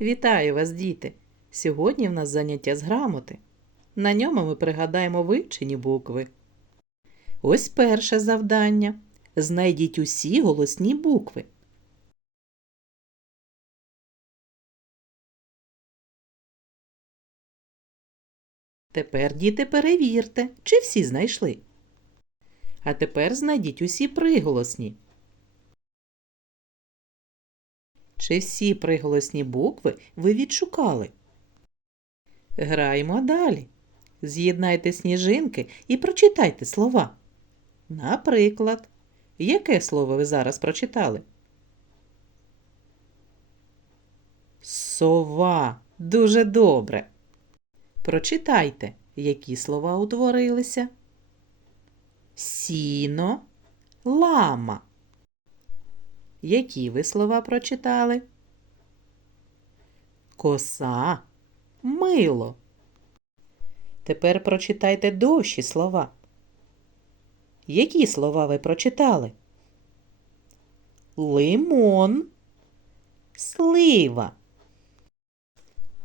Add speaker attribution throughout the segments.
Speaker 1: Вітаю вас, діти! Сьогодні в нас заняття з грамоти. На ньому ми пригадаємо вивчені букви. Ось перше завдання. Знайдіть усі голосні букви. Тепер, діти, перевірте, чи всі знайшли. А тепер знайдіть усі приголосні. Чи всі приголосні букви ви відшукали? Граємо далі. З'єднайте сніжинки і прочитайте слова. Наприклад, яке слово ви зараз прочитали? Сова. Дуже добре. Прочитайте, які слова утворилися. Сіно, лама. Які ви слова прочитали? Коса, мило. Тепер прочитайте довші слова. Які слова ви прочитали? Лимон, слива.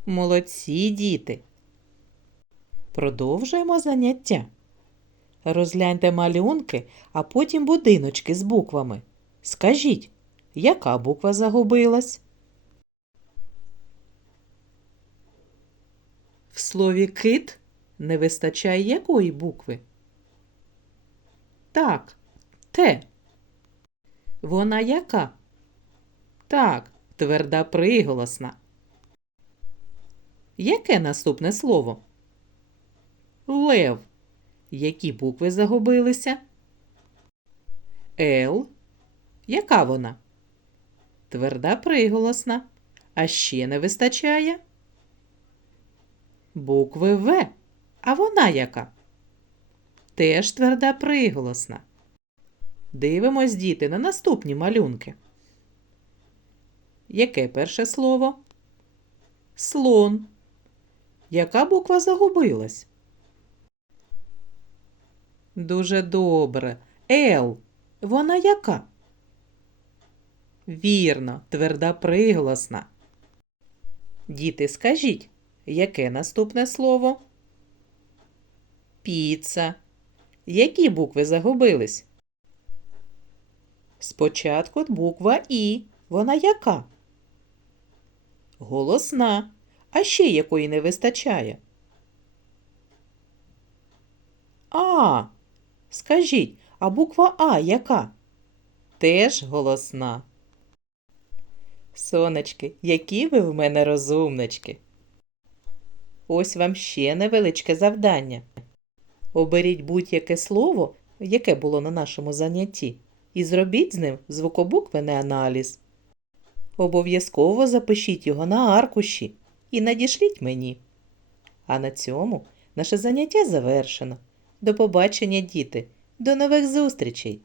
Speaker 1: Молодці діти. Продовжуємо заняття. Розгляньте малюнки, а потім будиночки з буквами. Скажіть, яка буква загубилась? В слові кит не вистачає якої букви? Так, Т. Вона яка? Так, тверда приголосна. Яке наступне слово? Лев. Які букви загубилися? Л. Яка вона? Тверда приголосна. А ще не вистачає? Букви В. А вона яка? Теж тверда приголосна. Дивимось, діти, на наступні малюнки. Яке перше слово? Слон. Яка буква загубилась? Дуже добре. Л. Вона яка? Вірно, тверда приголосна. Діти, скажіть, яке наступне слово? Піца. Які букви загубились? Спочатку буква І. Вона яка? Голосна. А ще якої не вистачає? А. Скажіть, а буква А яка? Теж голосна. Сонечки, які ви в мене розумнички. Ось вам ще невеличке завдання. Оберіть будь-яке слово, яке було на нашому занятті, і зробіть з ним звукобуквений аналіз. Обов'язково запишіть його на аркуші і надішліть мені. А на цьому наше заняття завершено. До побачення, діти! До нових зустрічей!